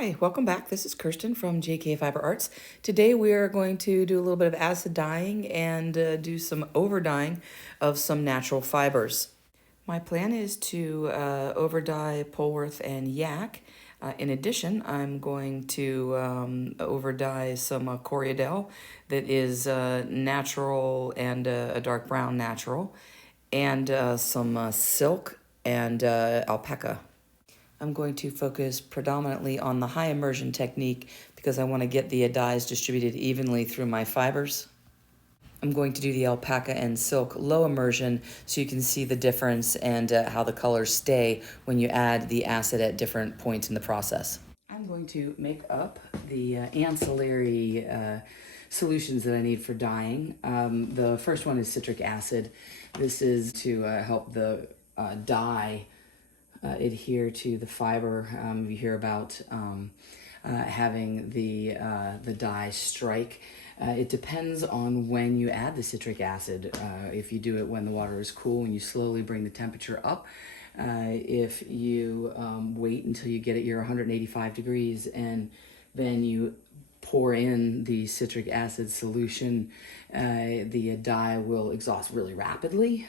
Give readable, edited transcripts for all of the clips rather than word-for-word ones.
Hi, welcome back. This is Kirsten from JK Fiber Arts. Today we are going to do a little bit of acid dyeing and do some over dyeing of some natural fibers. My plan is to over dye Polworth and yak. In addition, I'm going to over dye some Coriadel that is natural and a dark brown natural, and some silk and alpaca. I'm going to focus predominantly on the high immersion technique because I want to get the dyes distributed evenly through my fibers. I'm going to do the alpaca and silk low immersion so you can see the difference and how the colors stay when you add the acid at different points in the process. I'm going to make up the ancillary solutions that I need for dyeing. The first one is citric acid. This is to help the dye adhere to the fiber. You hear about having the dye strike. It depends on when you add the citric acid. If you do it when the water is cool and you slowly bring the temperature up. If you wait until you get it your 185 degrees and then you pour in the citric acid solution, the dye will exhaust really rapidly.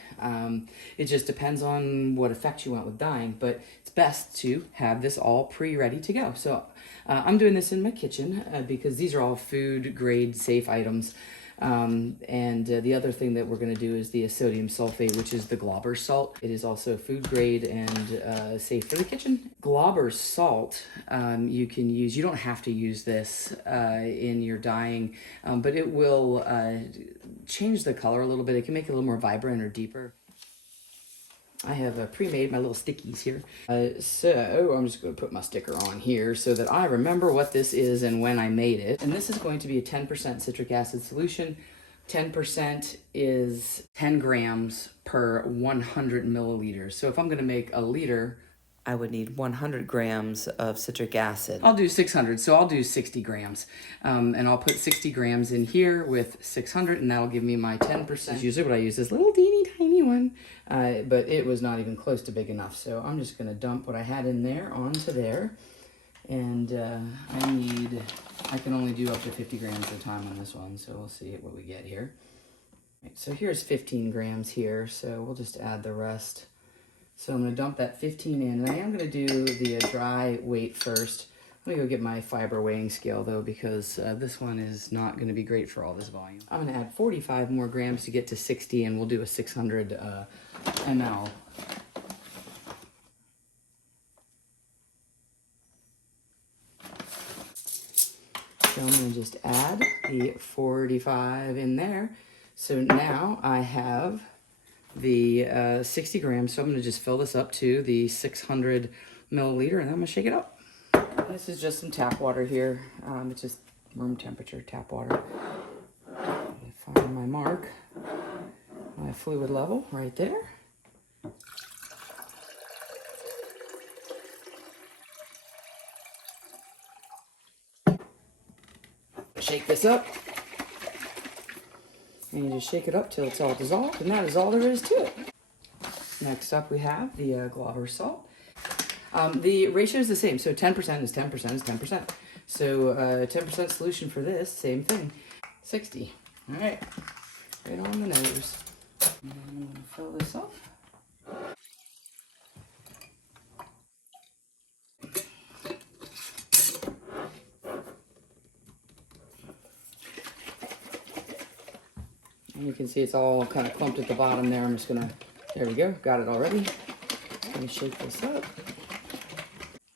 It just depends on what effect you want with dyeing, but it's best to have this all pre-ready to go. So I'm doing this in my kitchen because these are all food grade safe items. The other thing that we're going to do is the sodium sulfate, which is the Glauber salt. It is also food grade and safe for the kitchen. Glauber salt you can use. You don't have to use this in your dyeing, but it will change the color a little bit. It can make it a little more vibrant or deeper. I have pre-made my little stickies here. So I'm just going to put my sticker on here so that I remember what this is and when I made it. And this is going to be a 10% citric acid solution. 10% is 10 grams per 100 milliliters. So if I'm going to make a liter, I would need 100 grams of citric acid. I'll do 600, so I'll do 60 grams. And I'll put 60 grams in here with 600, and that'll give me my 10%. Usually what I use is little teeny tiny one, but it was not even close to big enough. So I'm just gonna dump what I had in there onto there. And I can only do up to 50 grams at a time on this one, so we'll see what we get here. Right, so here's 15 grams here, so we'll just add the rest. So I'm going to dump that 15 in, and I am going to do the dry weight first. I'm going to go get my fiber weighing scale, though, because this one is not going to be great for all this volume. I'm going to add 45 more grams to get to 60, and we'll do a 600 ml. So I'm going to just add the 45 in there. So now I have the 60 grams, so I'm going to just fill this up to the 600 milliliter, and then I'm going to shake it up. This is just some tap water here. It's just room temperature tap water. Find my mark, my fluid level right there. Shake this up. And you just shake it up till it's all dissolved, and that is all there is to it. Next up we have the Glauber salt. The ratio is the same, so 10% is 10% is 10%. So 10% solution for this, same thing, 60. All right, right on the nose. And then I'm gonna fill this up. And you can see it's all kind of clumped at the bottom there. I'm just gonna, there we go, got it already. Let me shake this up.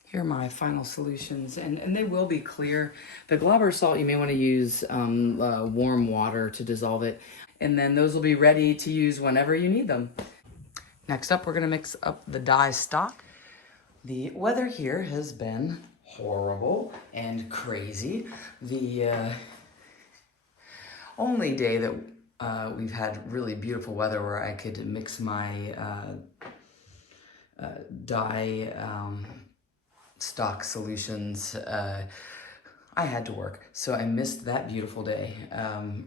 Here are my final solutions, and they will be clear. The Glauber salt, you may want to use warm water to dissolve it, and then those will be ready to use whenever you need them. Next up, we're gonna mix up the dye stock. The weather here has been horrible and crazy. The only day that we've had really beautiful weather where I could mix my dye stock solutions. I had to work, so I missed that beautiful day.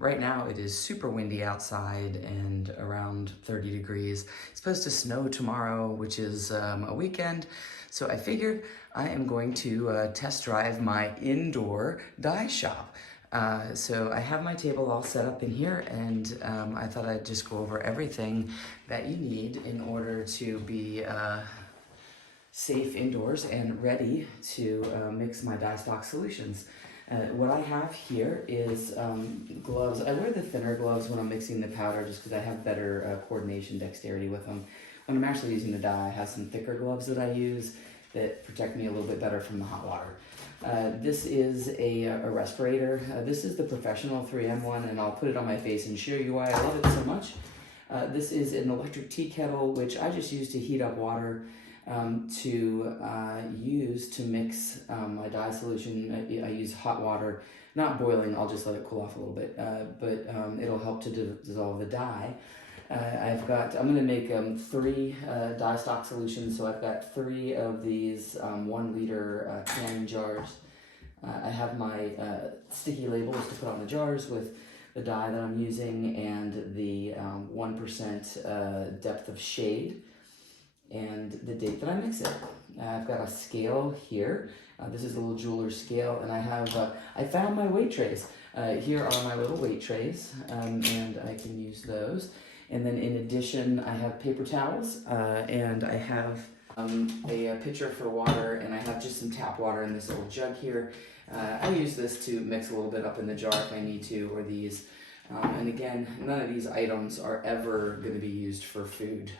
Right now it is super windy outside and around 30 degrees. It's supposed to snow tomorrow, which is a weekend, so I figured I am going to test drive my indoor dye shop. So I have my table all set up in here, and I thought I'd just go over everything that you need in order to be safe indoors and ready to mix my dye stock solutions. What I have here is gloves. I wear the thinner gloves when I'm mixing the powder just because I have better coordination, dexterity with them. When I'm actually using the dye, I have some thicker gloves that I use that protect me a little bit better from the hot water. This is a respirator. This is the professional 3M one, and I'll put it on my face and show you why I love it so much. This is an electric tea kettle, which I just use to heat up water to use to mix my dye solution. I use hot water, not boiling, I'll just let it cool off a little bit, but it'll help to dissolve the dye. I'm going to make 3 dye stock solutions, so I've got 3 of these 1 liter canning jars. I have my sticky labels to put on the jars with the dye that I'm using and the 1% depth of shade and the date that I mix it. I've got a scale here. This is a little jeweler's scale, and I found my weight trays. Here are my little weight trays, and I can use those. And then in addition, I have paper towels, and I have a pitcher for water, and I have just some tap water in this little jug here. I use this to mix a little bit up in the jar if I need to, or these. And again, none of these items are ever going to be used for food.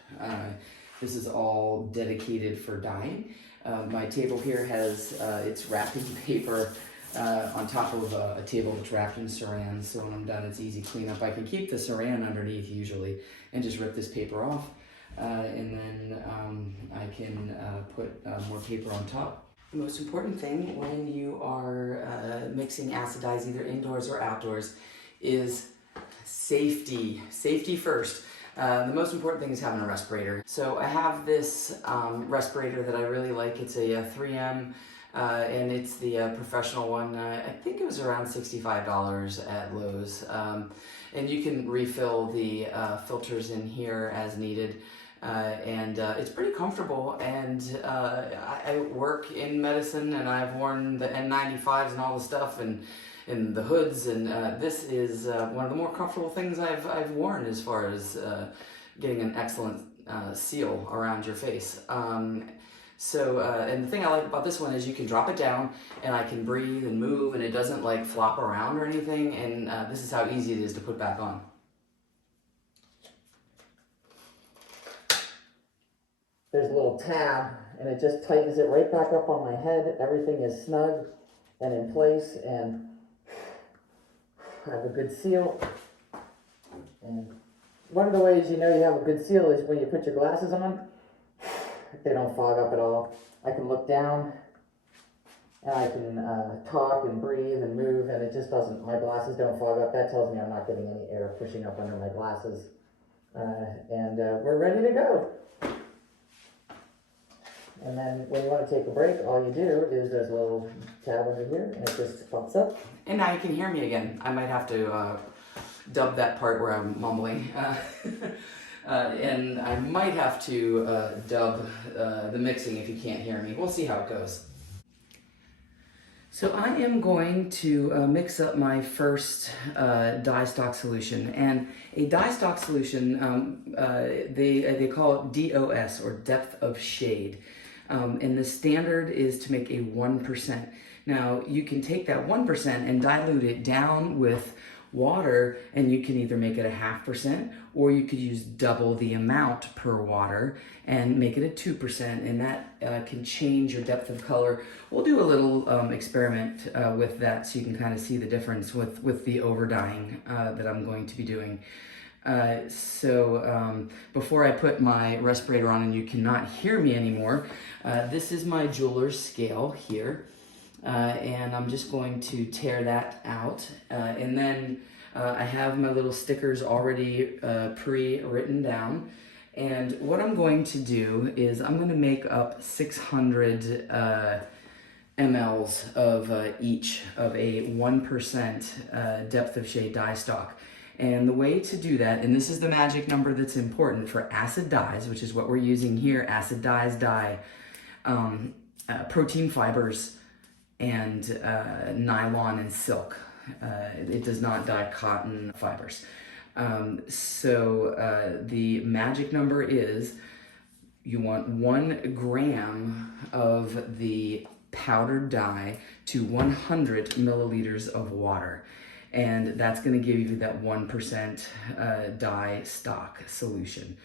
This is all dedicated for dyeing. My table here has its wrapping paper on top of a table that's wrapped in saran, so when I'm done it's easy cleanup. I can keep the saran underneath usually and just rip this paper off, and then I can put more paper on top. The most important thing when you are mixing acid dyes, either indoors or outdoors, is safety. Safety first. The most important thing is having a respirator. So I have this respirator that I really like. It's a 3M, and it's the professional one. I think it was around $65 at Lowe's. And you can refill the filters in here as needed. And it's pretty comfortable, and I work in medicine, and I've worn the N95s and all the stuff, and the hoods, and this is one of the more comfortable things I've worn as far as getting an excellent seal around your face. And the thing I like about this one is you can drop it down, and I can breathe and move, and it doesn't like flop around or anything, and this is how easy it is to put back on. There's a little tab, and it just tightens it right back up on my head. Everything is snug and in place, and I have a good seal. And one of the ways you know you have a good seal is when you put your glasses on, they don't fog up at all. I can look down, and I can talk and breathe and move, and it just doesn't, my glasses don't fog up. That tells me I'm not getting any air pushing up under my glasses. And we're ready to go. And then when you want to take a break, all you do is there's a little tab under here, and it just pops up. And now you can hear me again. I might have to dub that part where I'm mumbling. And I might have to dub the mixing if you can't hear me. We'll see how it goes. So I am going to mix up my first dye stock solution. And a dye stock solution, they call it DOS, or depth of shade. And the standard is to make a 1%. Now, you can take that 1% and dilute it down with water, and you can either make it a 0.5%, or you could use double the amount per water and make it a 2%, and that can change your depth of color. We'll do a little experiment with that so you can kind of see the difference with the overdyeing that I'm going to be doing. Before I put my respirator on and you cannot hear me anymore, this is my jeweler's scale here, and I'm just going to tear that out, and then I have my little stickers already pre-written down, and what I'm going to do is I'm going to make up 600 mLs of each of a 1% depth of shade dye stock. And the way to do that, and this is the magic number that's important for acid dyes, which is what we're using here. Acid dyes dye protein fibers and nylon and silk. It does not dye cotton fibers. So the magic number is you want 1 gram of the powdered dye to 100 milliliters of water. And that's going to give you that 1% dye stock solution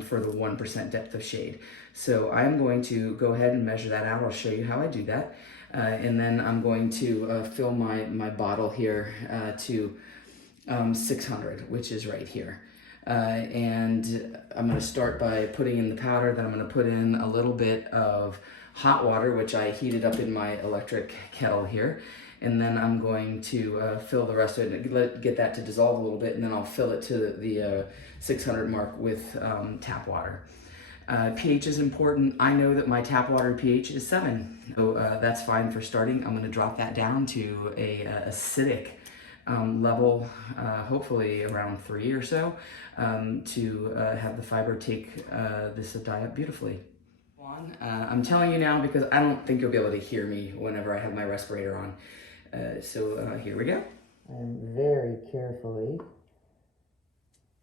for the 1% depth of shade. So I'm going to go ahead and measure that out. I'll show you how I do that. And then I'm going to fill my bottle here to 600, which is right here. And I'm going to start by putting in the powder. Then I'm going to put in a little bit of hot water, which I heated up in my electric kettle here. And then I'm going to fill the rest of it, get that to dissolve a little bit, and then I'll fill it to the 600 mark with tap water. pH is important. I know that my tap water pH is 7, so that's fine for starting. I'm going to drop that down to a acidic level, hopefully around 3 or so, to have the fiber take this dye up beautifully. I'm telling you now because I don't think you'll be able to hear me whenever I have my respirator on. So here we go. I'm very carefully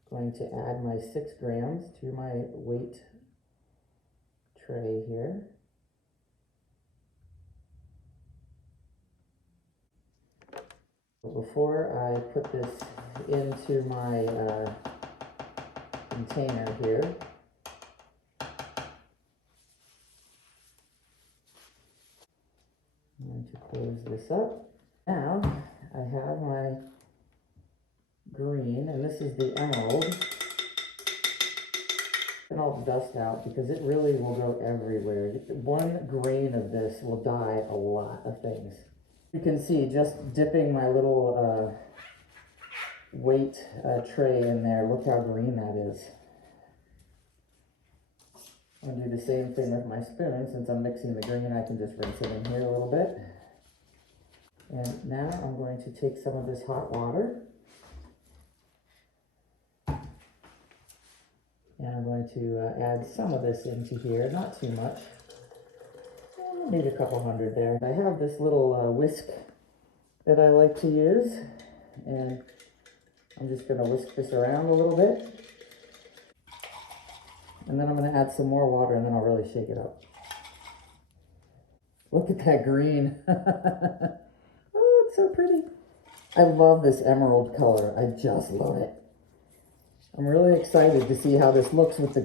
going to add my 6 grams to my weight tray here. Before I put this into my container here, I'm going to close this up. Now I have my green, and this is the emerald. And I'll dust out because it really will go everywhere. 1 grain of this will dye a lot of things. You can see just dipping my little weight tray in there. Look how green that is. I'm going to do the same thing with my spoon. Since I'm mixing the green, I can just rinse it in here a little bit. And now I'm going to take some of this hot water. And I'm going to add some of this into here, not too much. Maybe a couple hundred there. I have this little whisk that I like to use. And I'm just going to whisk this around a little bit. And then I'm going to add some more water, and then I'll really shake it up. Look at that green. Oh, it's so pretty. I love this emerald color. I just love it. I'm really excited to see how this looks with the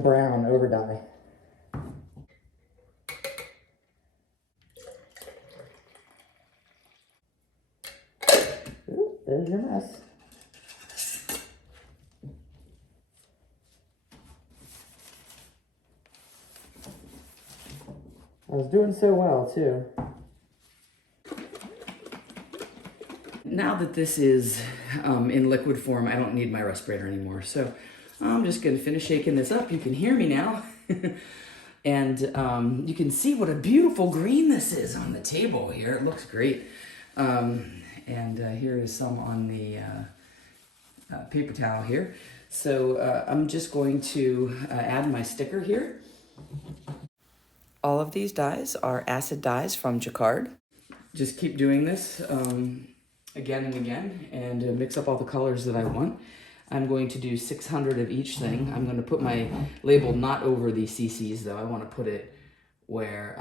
brown overdye. Ooh, there's your mess. I was doing so well, too. Now that this is in liquid form, I don't need my respirator anymore. So I'm just going to finish shaking this up. You can hear me now. And you can see what a beautiful green this is on the table here. It looks great. And here is some on the paper towel here. So I'm just going to add my sticker here. All of these dyes are acid dyes from Jacquard. Just keep doing this again and again, and mix up all the colors that I want. I'm going to do 600 of each thing. I'm going to put my label not over the CCs though. I want to put it where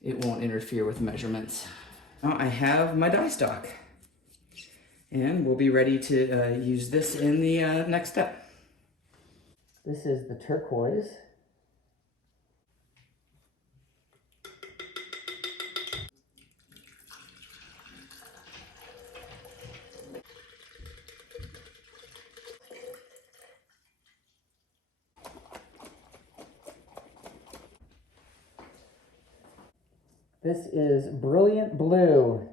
it won't interfere with measurements. Now I have my dye stock, and we'll be ready to use this in the next step. This is the turquoise. This is brilliant blue.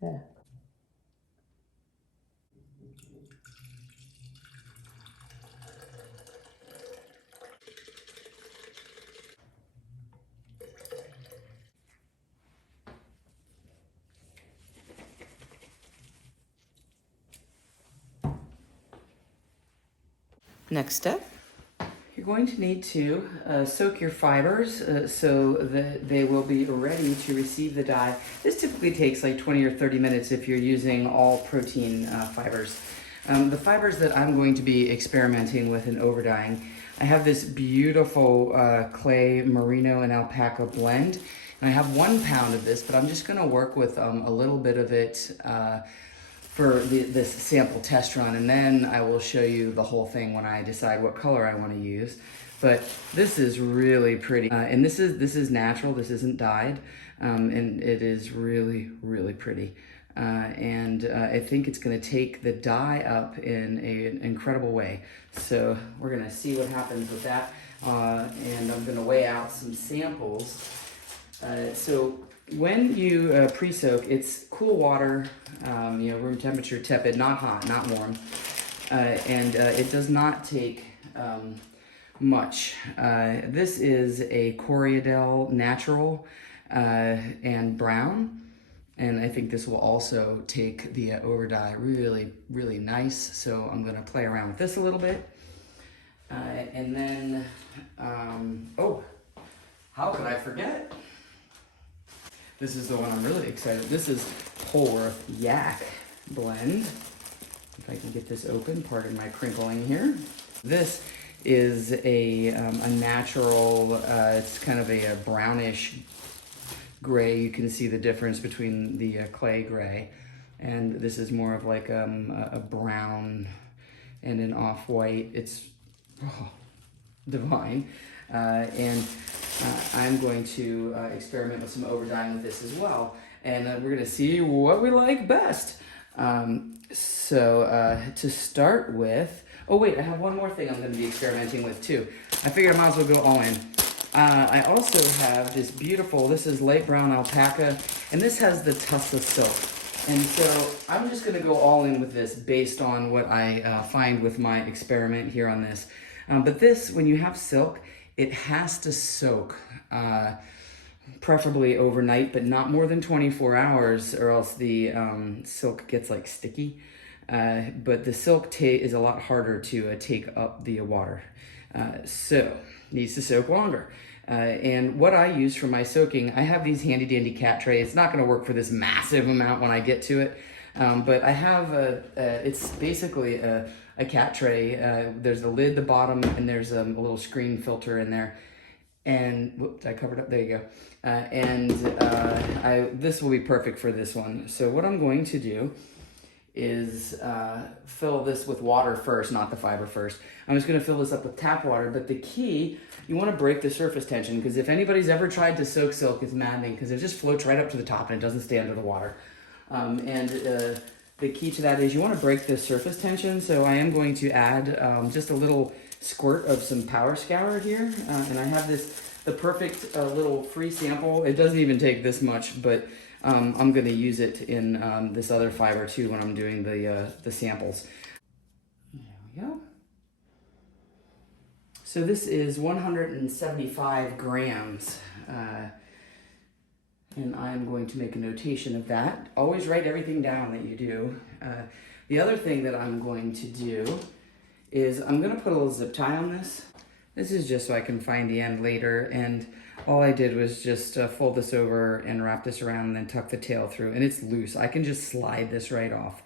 Yeah. Next step, you're going to need to soak your fibers so that they will be ready to receive the dye. This typically takes like 20 or 30 minutes if you're using all protein fibers. The fibers that I'm going to be experimenting with in overdyeing, I have this beautiful clay merino and alpaca blend. And I have 1 pound of this, but I'm just gonna work with a little bit of it for this sample test run, and then I will show you the whole thing when I decide what color I want to use. But this is really pretty, and this is natural. This isn't dyed, and it is really, really pretty. And I think it's going to take the dye up in an incredible way. So we're going to see what happens with that, and I'm going to weigh out some samples. So when you pre-soak, it's cool water, room temperature, tepid, not hot, not warm, and it does not take much. This is a Coriadel natural and brown, and I think this will also take the overdye really, really nice. So I'm going to play around with this a little bit, and then oh, how could I forget? This is the one I'm really excited. This is Polworth Yak Blend. If I can get this open, pardon my crinkling here. This is a natural, it's kind of a brownish gray. You can see the difference between the clay gray. And this is more of like a brown and an off-white. It's divine. I'm going to experiment with some overdyeing with this as well, and we're going to see what we like best. To start with, oh wait, I have one more thing I'm going to be experimenting with too. I figured I might as well go all in. I also have this beautiful, this is light brown alpaca, and this has the tussa silk. And so I'm just going to go all in with this based on what I find with my experiment here on this. But this, when you have silk, it has to soak, preferably overnight, but not more than 24 hours, or else the silk gets like sticky. But the silk is a lot harder to take up the water, so needs to soak longer. And what I use for my soaking, I have these handy dandy cat tray. It's not going to work for this massive amount when I get to it, but I have it's basically a cat tray. There's the lid, the bottom, and there's a little screen filter in there. And whoops, I covered up. There you go. This will be perfect for this one. So what I'm going to do is fill this with water first, not the fiber first. I'm just going to fill this up with tap water. But the key, you want to break the surface tension, because if anybody's ever tried to soak silk, it's maddening because it just floats right up to the top and it doesn't stay under the water. The key to that is you want to break the surface tension. So I am going to add just a little squirt of some power scour here. And I have the perfect little free sample. It doesn't even take this much, but I'm going to use it in this other fiber too when I'm doing the samples. There we go. So this is 175 grams. And I'm going to make a notation of that. Always write everything down that you do. The other thing that I'm going to do is I'm going to put a little zip tie on this. This is just so I can find the end later. And all I did was just fold this over and wrap this around and then tuck the tail through. And it's loose. I can just slide this right off.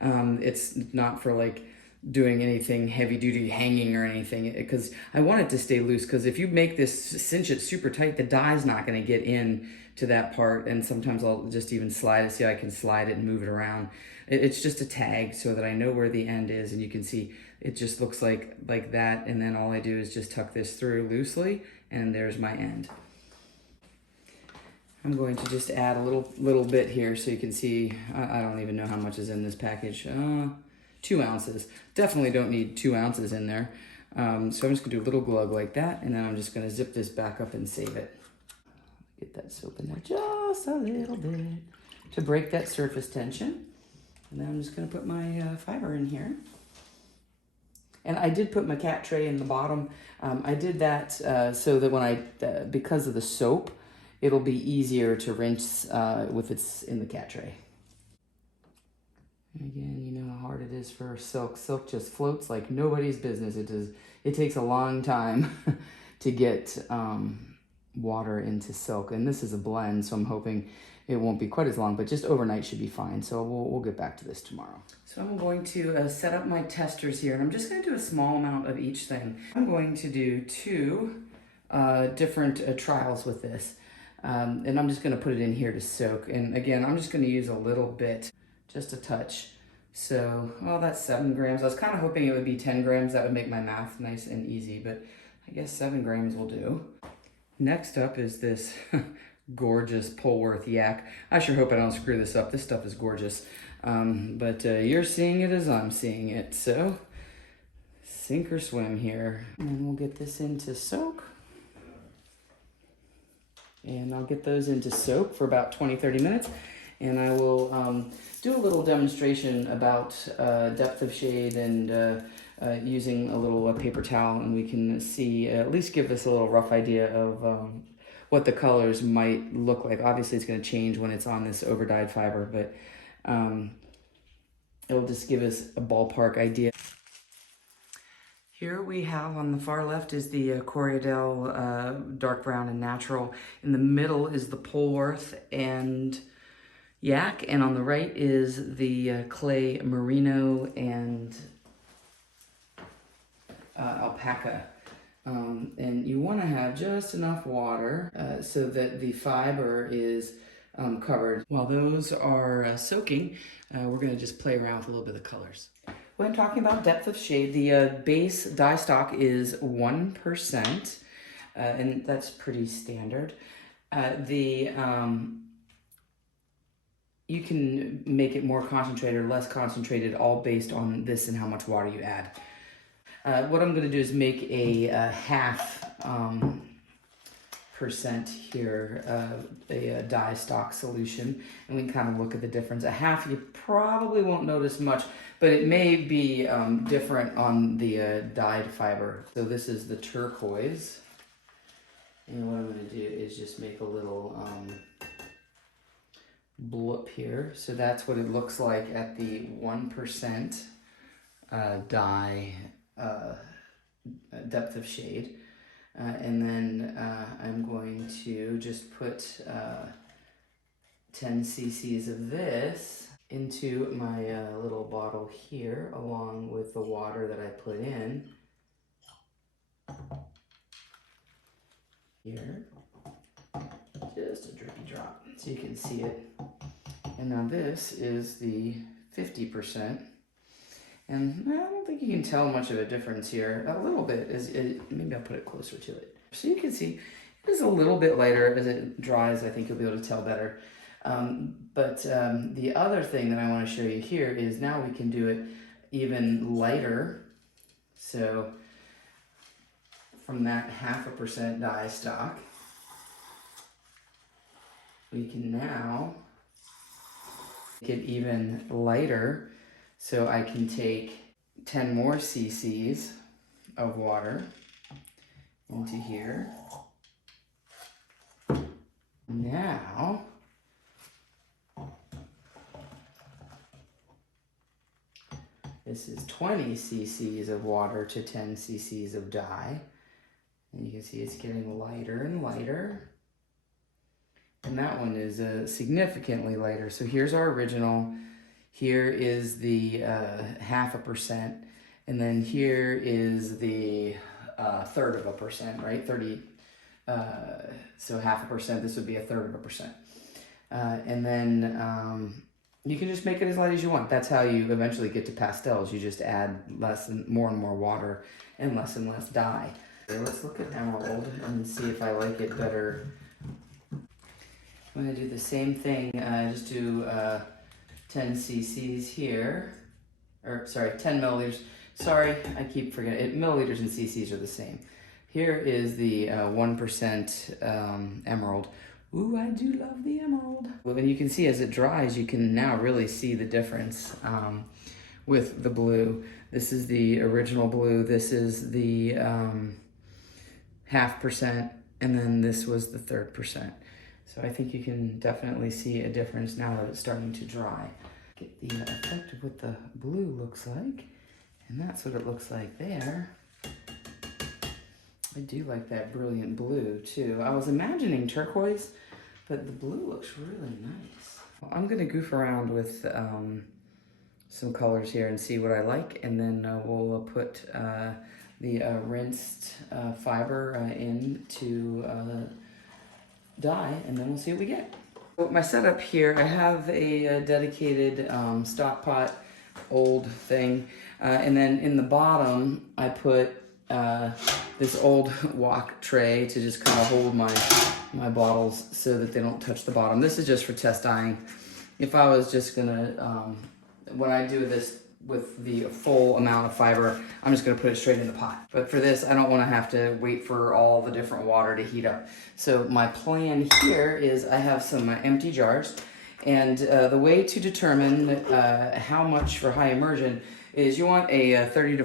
It's not for like doing anything heavy duty hanging or anything, because I want it to stay loose, because if you make this, cinch it super tight, the dye's not going to get in to that part. And sometimes I'll just even slide it. See, I can slide it and move it around. It's just a tag so that I know where the end is, and you can see it just looks like that. And then all I do is just tuck this through loosely, and there's my end. I'm going to just add a little bit here so you can see. I don't even know how much is in this package. 2 ounces. Definitely don't need 2 ounces in there. So I'm just gonna do a little glug like that, and then I'm just gonna zip this back up and save it. Get that soap in there just a little bit to break that surface tension. And then I'm just gonna put my fiber in here. And I did put my cat tray in the bottom. I did that so that when because of the soap, it'll be easier to rinse with it's in the cat tray. And again, you know how hard it is for silk. Silk just floats like nobody's business. It does. It takes a long time to get water into silk. And this is a blend, so I'm hoping it won't be quite as long, but just overnight should be fine. So we'll get back to this tomorrow. So I'm going to set up my testers here, and I'm just going to do a small amount of each thing. I'm going to do 2 different trials with this. And I'm just going to put it in here to soak. And again, I'm just going to use a little bit, just a touch. So, well, that's 7 grams. I was kind of hoping it would be 10 grams. That would make my math nice and easy, but I guess 7 grams will do. Next up is this gorgeous Polworth yak. I sure hope I don't screw this up. This stuff is gorgeous. But you're seeing it as I'm seeing it. So, sink or swim here. And we'll get this into soak. And I'll get those into soak for about 20-30 minutes. And I will do a little demonstration about depth of shade and using a little paper towel, and we can see, at least give us a little rough idea of what the colors might look like. Obviously it's going to change when it's on this overdyed fiber, but it'll just give us a ballpark idea. Here we have on the far left is the Corriedale dark brown and natural. In the middle is the Polworth and yak, and on the right is the clay merino and alpaca. And you want to have just enough water so that the fiber is covered. While those are soaking, we're going to just play around with a little bit of the colors. When talking about depth of shade, the base dye stock is 1%, and that's pretty standard. You can make it more concentrated or less concentrated, all based on this and how much water you add. What I'm going to do is make a half percent here, a dye stock solution, and we can kind of look at the difference. A half, you probably won't notice much, but it may be different on the dyed fiber. So this is the turquoise, and what I'm going to do is just make a little blip here. So that's what it looks like at the 1% dye depth of shade. And then I'm going to just put 10 cc's of this into my little bottle here, along with the water that I put in here. Just a drippy drop so you can see it. And now this is the 50%. And I don't think you can tell much of a difference here. A little bit, maybe I'll put it closer to it. So you can see it is a little bit lighter. As it dries, I think you'll be able to tell better. But the other thing that I want to show you here is now we can do it even lighter. So from that 0.5% dye stock, we can now make it even lighter. So I can take 10 more cc's of water into here. Now, this is 20 cc's of water to 10 cc's of dye. And you can see it's getting lighter and lighter. And that one is significantly lighter. So here's our original. Here is the 0.5%, and then here is the 1/3%, right? 30. So 0.5%. This would be 1/3%, and then you can just make it as light as you want. That's how you eventually get to pastels. You just add more and more water and less dye. So let's look at emerald and see if I like it better. I'm going to do the same thing. Just do 10 cc's here, or sorry, 10 milliliters. Sorry, I keep forgetting it. Milliliters and cc's are the same. Here is the 1% emerald. Ooh, I do love the emerald. Well, and you can see as it dries, you can now really see the difference with the blue. This is the original blue. This is the 0.5%, and then this was the 1/3%. So I think you can definitely see a difference now that it's starting to dry. get the effect of what the blue looks like. And that's what it looks like there. I do like that brilliant blue too. I was imagining turquoise, but the blue looks really nice. Well, I'm gonna goof around with some colors here and see what I like, and then we'll put the rinsed fiber into dye, and then we'll see what we get. So my setup here, I have a dedicated stock pot, old thing, and then in the bottom I put this old wok tray to just kind of hold my bottles so that they don't touch the bottom. This is just for test dyeing. If I was just gonna, when I do this with the full amount of fiber, I'm just gonna put it straight in the pot. But for this, I don't wanna have to wait for all the different water to heat up. So my plan here is I have some empty jars, and the way to determine how much for high immersion is you want a 30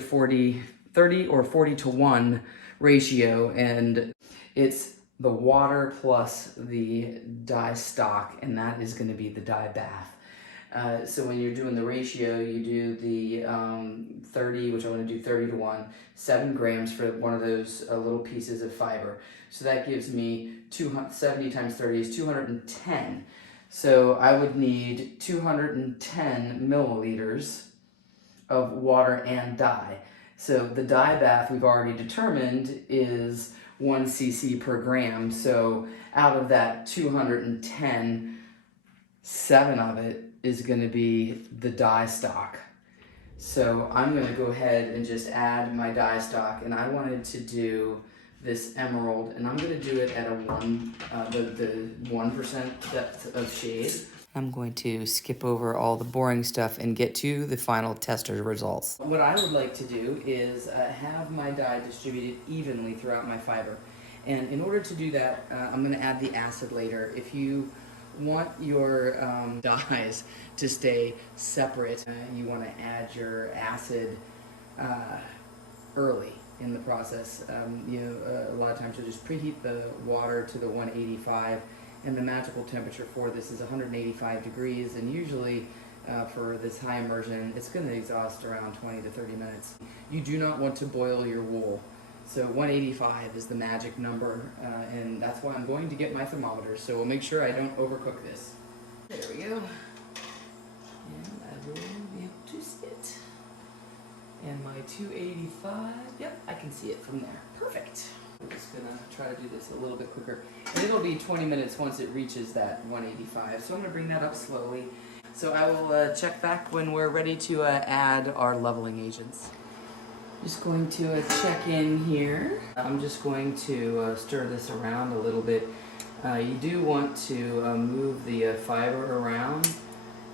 or 40 to 1 ratio, and it's the water plus the dye stock, and that is gonna be the dye bath. So when you're doing the ratio, you do the 30, which I'm going to do 30 to 1, 7 grams for one of those little pieces of fiber. So that gives me 70 times 30 is 210. So I would need 210 milliliters of water and dye. So the dye bath we've already determined is 1 cc per gram. So out of that 210, 7 of it is going to be the dye stock. So I'm going to go ahead and just add my dye stock, and I wanted to do this emerald, and I'm going to do it at a 1% depth of shade. I'm going to skip over all the boring stuff and get to the final tester results. What I would like to do is have my dye distributed evenly throughout my fiber. And in order to do that, I'm going to add the acid later. If you want your dyes to stay separate, you want to add your acid early in the process. A lot of times you'll just preheat the water to the 185, and the magical temperature for this is 185 degrees, and usually for this high immersion it's going to exhaust around 20 to 30 minutes. You do not want to boil your wool. So 185 is the magic number, and that's why I'm going to get my thermometer, so we'll make sure I don't overcook this. There we go. And I will be able to see it. And my 285, yep, I can see it from there. Perfect. I'm just gonna try to do this a little bit quicker. And it'll be 20 minutes once it reaches that 185, so I'm gonna bring that up slowly. So I will check back when we're ready to add our leveling agents. Just going to check in here. I'm just going to stir this around a little bit. You do want to move the fiber around,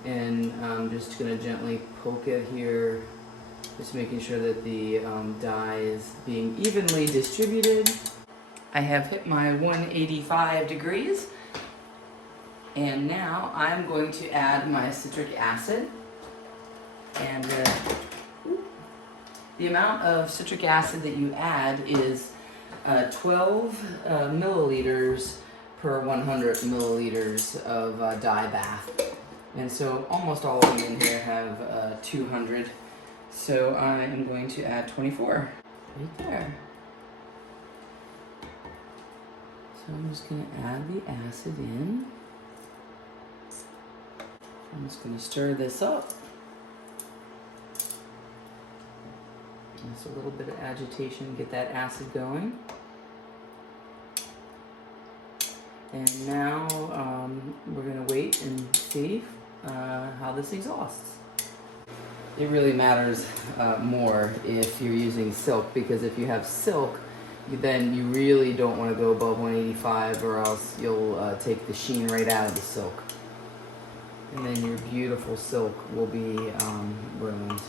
and I'm just going to gently poke it here, just making sure that the dye is being evenly distributed. I have hit my 185 degrees, and now I'm going to add my citric acid, and the amount of citric acid that you add is 12 milliliters per 100 milliliters of dye bath. And so almost all of them in here have 200. So I am going to add 24 right there. So I'm just going to add the acid in. I'm just going to stir this up. Just a little bit of agitation, get that acid going. And now we're going to wait and see how this exhausts. It really matters more if you're using silk, because if you have silk, then you really don't want to go above 185, or else you'll take the sheen right out of the silk. And then your beautiful silk will be ruined.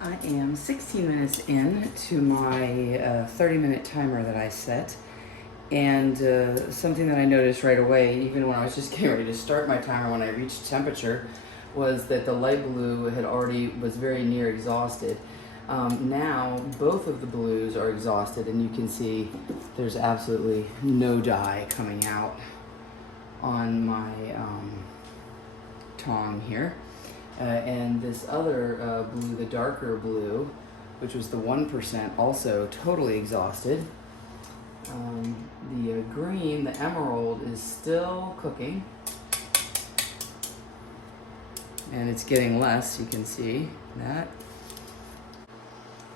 I am 16 minutes in to my 30-minute timer that I set, and something that I noticed right away, even when I was just getting ready to start my timer when I reached temperature, was that the light blue was very near exhausted. Now both of the blues are exhausted, and you can see there's absolutely no dye coming out on my tong here. And this other blue, the darker blue, which was the 1%, also totally exhausted. The green, the emerald, is still cooking. And it's getting less, you can see that.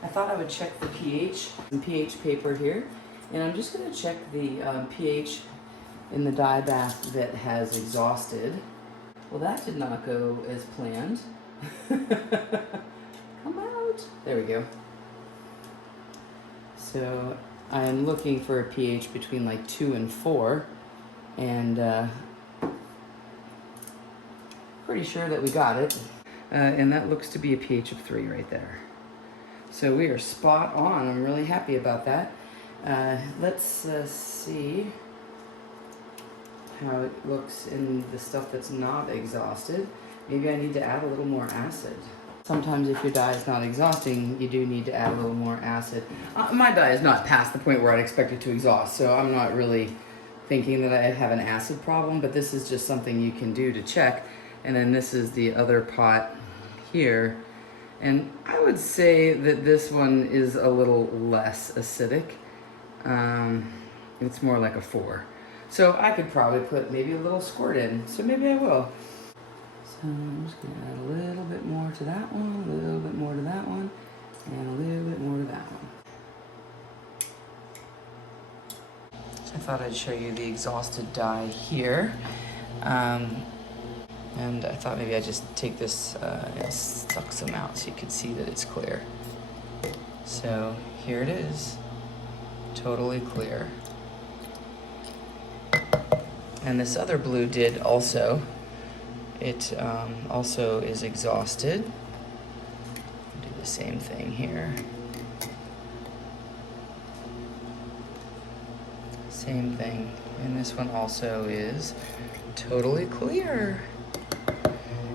I thought I would check the pH, some pH paper here. And I'm just gonna check the pH in the dye bath that has exhausted. Well, that did not go as planned. Come out. There we go. So I am looking for a pH between like 2 and 4, and pretty sure that we got it. And that looks to be a pH of 3 right there. So we are spot on. I'm really happy about that. Let's see how it looks in the stuff that's not exhausted. Maybe I need to add a little more acid. Sometimes if your dye is not exhausting, you do need to add a little more acid. My dye is not past the point where I'd expect it to exhaust, so I'm not really thinking that I have an acid problem, but this is just something you can do to check. And then this is the other pot here. And I would say that this one is a little less acidic. It's more like a 4. So I could probably put maybe a little squirt in, so maybe I will. So I'm just gonna add a little bit more to that one, a little bit more to that one, and a little bit more to that one. So I thought I'd show you the exhausted dye here. And I thought maybe I'd just take this and suck some out so you could see that it's clear. So here it is, totally clear. And this other blue did also. It also is exhausted. Do the same thing here. Same thing. And this one also is totally clear.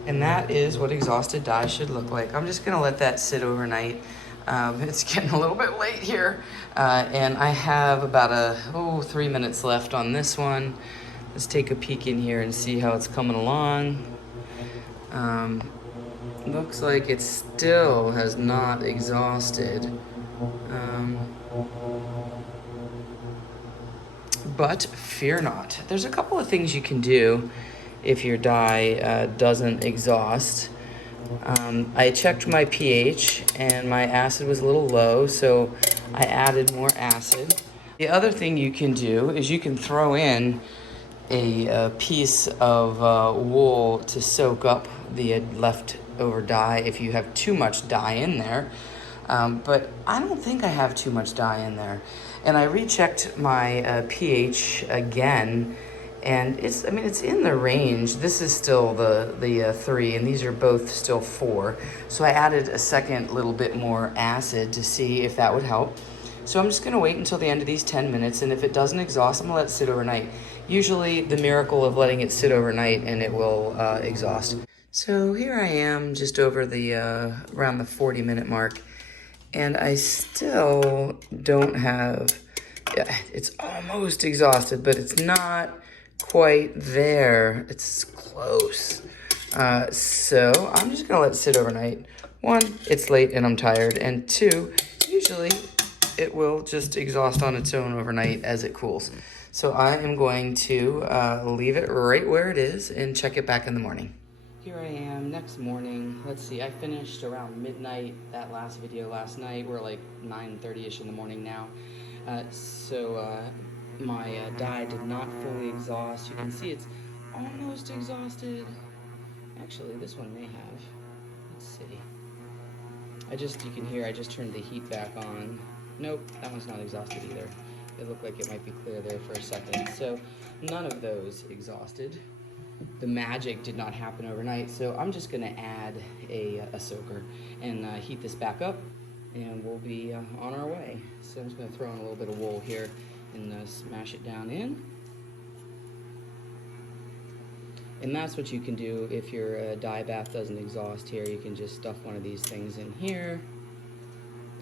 And that is what exhausted dye should look like. I'm just gonna let that sit overnight. It's getting a little bit late here. And I have about 3 minutes left on this one. Let's take a peek in here and see how it's coming along. Looks like it still has not exhausted. But fear not. There's a couple of things you can do if your dye doesn't exhaust. I checked my pH and my acid was a little low, so I added more acid. The other thing you can do is you can throw in a piece of wool to soak up the leftover dye if you have too much dye in there. But I don't think I have too much dye in there. And I rechecked my pH again, and it's in the range. This is still the 3, and these are both still 4. So I added a second little bit more acid to see if that would help. So I'm just gonna wait until the end of these 10 minutes, and if it doesn't exhaust, I'm gonna let it sit overnight. Usually the miracle of letting it sit overnight and it will exhaust. So here I am just over the, around the 40-minute mark, and I still don't have, it's almost exhausted, but it's not quite there. It's close. So I'm just gonna let it sit overnight. 1, it's late and I'm tired, and 2, usually it will just exhaust on its own overnight as it cools. So I am going to leave it right where it is and check it back in the morning. Here I am next morning. Let's see, I finished around midnight that last video last night. We're like 9:30ish in the morning now. My dye did not fully exhaust. You can see it's almost exhausted. Actually, this one may have. Let's see. You can hear I just turned the heat back on. Nope, that one's not exhausted either. It looked like it might be clear there for a second. So none of those exhausted. The magic did not happen overnight, so I'm just gonna add a soaker and heat this back up, and we'll be on our way. So I'm just gonna throw in a little bit of wool here and smash it down in. And that's what you can do if your dye bath doesn't exhaust here. You can just stuff one of these things in here,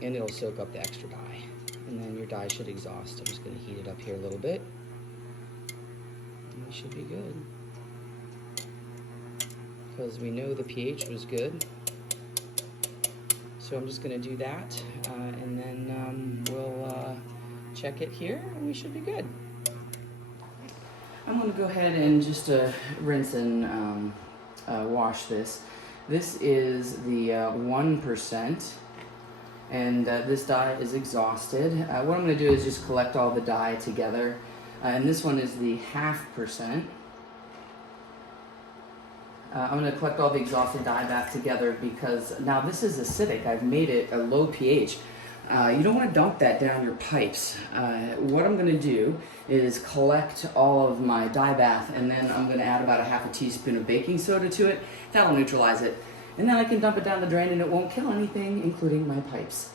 and it'll soak up the extra dye. And then your dye should exhaust. I'm just gonna heat it up here a little bit, and we should be good. because we know the pH was good. So I'm just gonna do that, and then we'll check it here, and we should be good. I'm gonna go ahead and just rinse and wash this. This is the 1%, and this dye is exhausted. What I'm gonna do is just collect all the dye together, and this one is the 0.5%. I'm going to collect all the exhausted dye back together because now this is acidic. I've made it a low pH. You don't want to dump that down your pipes. What I'm going to do is collect all of my dye bath, and then I'm going to add about 1/2 teaspoon of baking soda to it. That will neutralize it. And then I can dump it down the drain and it won't kill anything, including my pipes.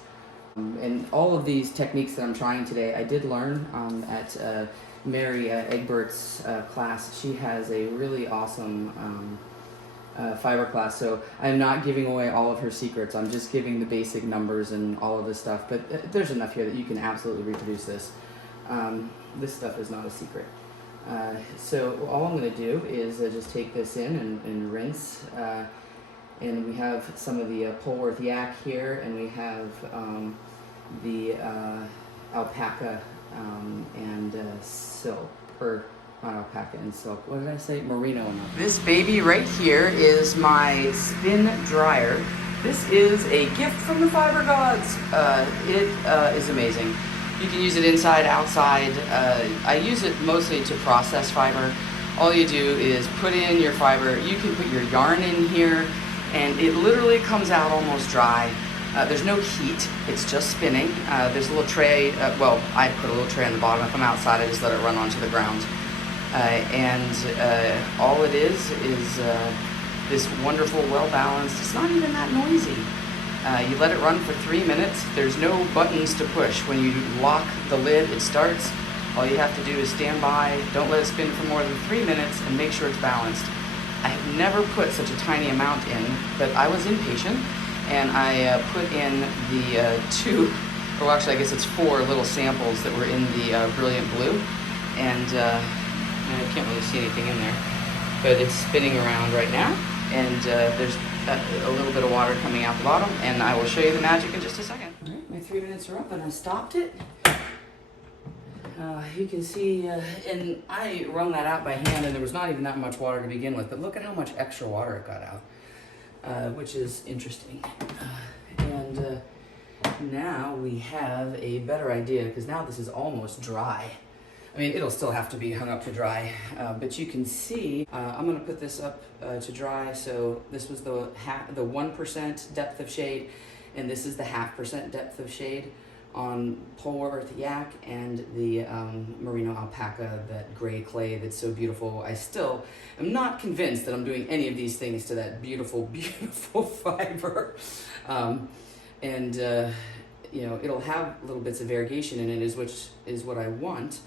And all of these techniques that I'm trying today, I did learn at Mary Egbert's class. She has a really awesome fiber class, so I'm not giving away all of her secrets. I'm just giving the basic numbers and all of this stuff, but there's enough here that you can absolutely reproduce this. This stuff is not a secret. So all I'm going to do is just take this in and rinse, and we have some of the Polworth yak here, and we have the alpaca and silk, or not alpaca and silk. What did I say? Merino. This baby right here is my spin dryer. This is a gift from the fiber gods. It is amazing. You can use it inside, outside. I use it mostly to process fiber. All you do is put in your fiber. You can put your yarn in here, and it literally comes out almost dry. There's no heat, it's just spinning. There's a little tray, well, I put a little tray on the bottom. If I'm outside, I just let it run onto the ground. All it is this wonderful, well-balanced, it's not even that noisy. You let it run for 3 minutes. There's no buttons to push. When you lock the lid, it starts. All you have to do is stand by, don't let it spin for more than 3 minutes, and make sure it's balanced. I have never put such a tiny amount in, but I was impatient, and I put in the 2, or actually I guess it's 4 little samples that were in the Brilliant Blue, and I can't really see anything in there, but it's spinning around right now, and there's a little bit of water coming out the bottom, and I will show you the magic in just a second. All right, my 3 minutes are up, and I stopped it. You can see, and I wrung that out by hand, and there was not even that much water to begin with, but look at how much extra water it got out, which is interesting. And now we have a better idea, because now this is almost dry. I mean, it'll still have to be hung up to dry, but you can see, I'm going to put this up to dry. So this was the 1% depth of shade, and this is the 0.5% depth of shade on Polworth yak and the merino alpaca, that gray clay that's so beautiful. I still am not convinced that I'm doing any of these things to that beautiful, beautiful fiber. You know, it'll have little bits of variegation in it, which is what I want,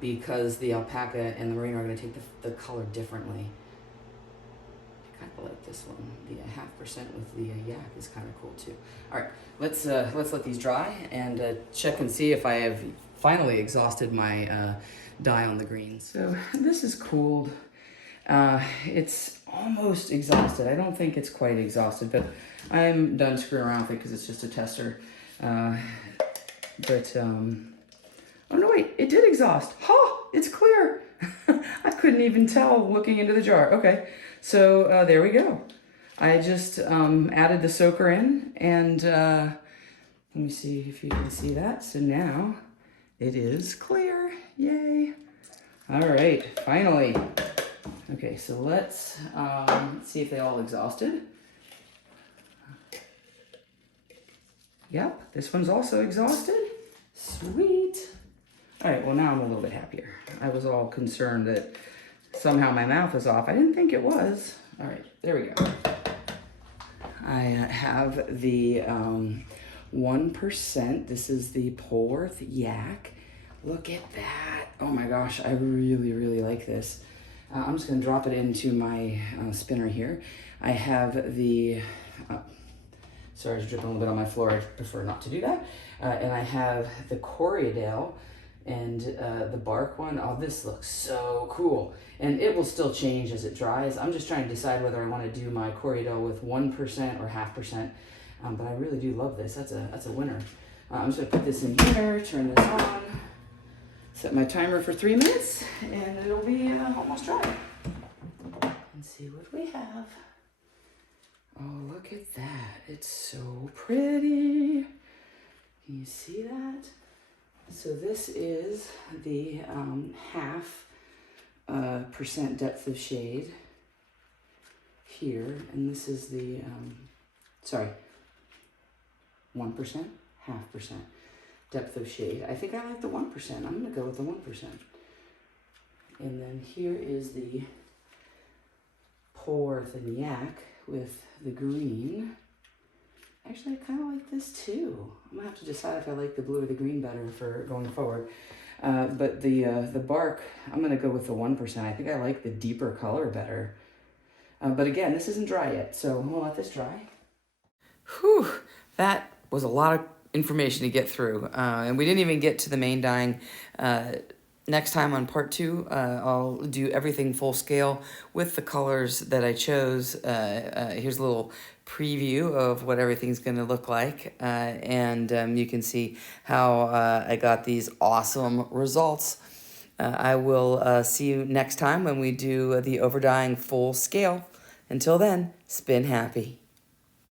because the alpaca and the merino are going to take the color differently. I kind of like this one. The 0.5% with the yak is kind of cool too. All right, let's let these dry and check and see if I have finally exhausted my dye on the greens. So this is cooled. It's almost exhausted. I don't think it's quite exhausted, but I'm done screwing around with it because it's just a tester. Oh no, wait, it did exhaust. Ha, it's clear. I couldn't even tell looking into the jar. Okay, so there we go. I just added the soaker in, and let me see if you can see that. So now it is clear, yay. All right, finally. Okay, so let's see if they all exhausted. Yep, this one's also exhausted. Sweet. All right, well now I'm a little bit happier. I was all concerned that somehow my mouth was off. I didn't think it was. All right, there we go. I have the 1%. This is the Polworth yak. Look at that. Oh my gosh, I really, really like this. I'm just gonna drop it into my spinner here. I have the, sorry, it's dripping a little bit on my floor. I prefer not to do that. And I have the Corriedale And the bark one, oh, this looks so cool. And it will still change as it dries. I'm just trying to decide whether I want to do my Corriedale with 1% or 0.5%. But I really do love this. That's a winner. I'm just gonna put this in here, turn this on, set my timer for 3 minutes, and it'll be almost dry. And see what we have. Oh, look at that. It's so pretty. Can you see that? So this is the 0.5% depth of shade here, and this is the, 1%, 0.5% depth of shade. I think I like the 1%. I'm gonna go with the 1%. And then here is the Polwarth and Yak with the green. Actually, I kind of like this too. I'm gonna have to decide if I like the blue or the green better for going forward. But the bark, I'm gonna go with the 1%. I think I like the deeper color better. But again, this isn't dry yet, so I'm gonna let this dry. Whew, that was a lot of information to get through. And we didn't even get to the main dyeing. Next time on part 2, I'll do everything full scale with the colors that I chose. Here's a little preview of what everything's going to look like. And you can see how I got these awesome results. I will see you next time when we do the Overdyeing full scale. Until then, spin happy.